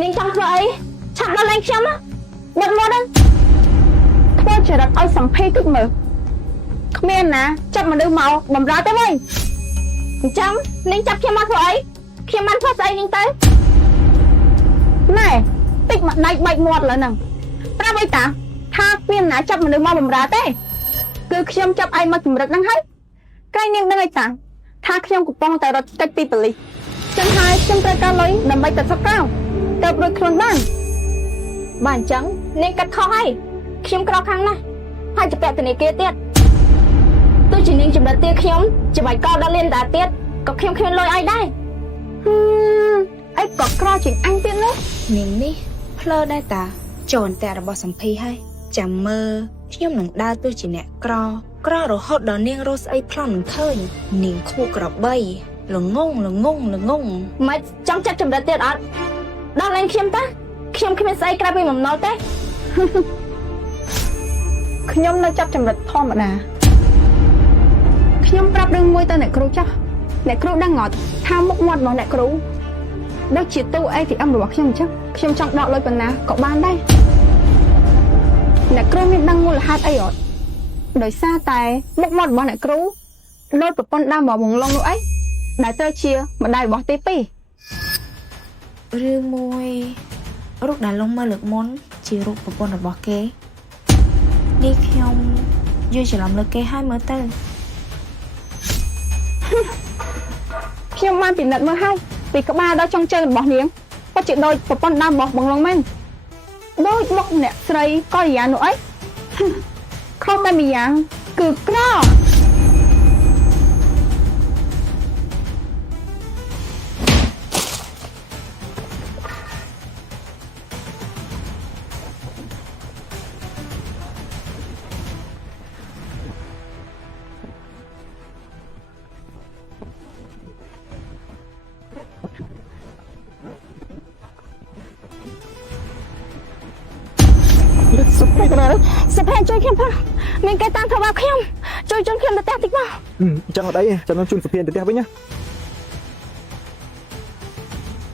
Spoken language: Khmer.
នាងចង់ធ្វើអីឆាប់ដល់លេងខ្ញុំណាបាត់មកហ្នឹងធ្វើចរិតឲ្យសំភេរតិចមើលគ្មានណាចាប់មនុស្សមកបំរើទៅវិញអញ្ចឹងនាងចាប់ខ្ញុំមកធ្វើអីខ្ញុំបានធ្វើស្អីនាងទៅណែតិចមកដៃបែកមាត់លើហ្នឹងប្រាប់អីតាថាគ្មានណាចាប់មនុស្សមកបំរើទេគឺខ្ញុំចាប់ឯងមកជំរិតហ្នឹងហើយក្រែងនាងដឹងអីតាថាខ្ញុំកំពុងតែរត់កិច្ចពីប៉ូលីសចឹងហើយខ្ញុំត្រូវការលុយដើម្បីទៅសុខក្រៅទៅរួចខ្លួនបានបើអញ្ចឹងនាងកាត់ខុសហើយខ្ញុំក្រខាងណាស់ហើយจะពាក់ធនាគារទៀតទោះជានាងជំរិតទាខ្ញុំច្បាច់កដល់លៀនតាទៀតក៏ខ្ញុំគ្មានលុយឲ្យដែរអីក៏ក្រជាងអញទៀតនោះនាងនេះភ្លើដែរតាចូលអន្តៈរបស់សម្ភីហើយចាំមើលខ្ញុំនឹងដើរទោះជាអ្នកក្ររហូតដល់នាងរស់ស្អីប្លន់មិនឃើញនាងខួក្របីល្ងងមិនចង់ចាត់ចម្រិតទៀតអត់ដល់លេងខ្ញុំតាខ្ញុំគ្មានស្អីក្រៅពីបំណុលទេខ្ញុំនៅចាប់ចម្រិតធម្មតាខ្ញុំប្រាប់រឿងមួយទៅអ្នកគ្រូចាស់អ្នកគ្រូដឹងអត់ថាមុខមាត់របស់អ្នកគ្រូដូចជាទូ ATM របស់ខ្ញុំអញ្ចឹងខ្ញុំចង់ដកលុយប៉ុណ្ណាក៏បានដែរអ្នកគ្រូមានដឹងមូលហេតុអីអត់ដោយសារតែមុខមាត់របស់អ្នកគ្រូដូចប្រព័ន្ធដើមរបស់បងឡុងនោះអីដែលត្រូវជាម្ដាយរបស់ទី2រឿងមួយរូបដែលលងមើលលើកមុនជារូបប្រពន្ធរបស់គេនេះខ្ញុំយល់ច្រឡំលើគេហើយមើលទៅខ្ញុំបានពិនិត្យមើលហើយពីក្បាលដល់ចុងជើងរបស់នាងពិតជាដូចប្រព័ន្ធដើមរបស់បងឡុងមែនដូចមុខអ្នកស្រីកូរ៉េយ៉ានោះអីខុសតែម្យ៉ាងគឺក្រសុភ័ណ្ឌជួយខ្ញុំផងមានគេតាមធ្វើបាបខ្ញុំជួយខ្ញុំទៅផ្ទះតិចមកចឹងអត់អីចាំខ្ញុំជូនសុភ័ណ្ឌទៅផ្ទះវិញណា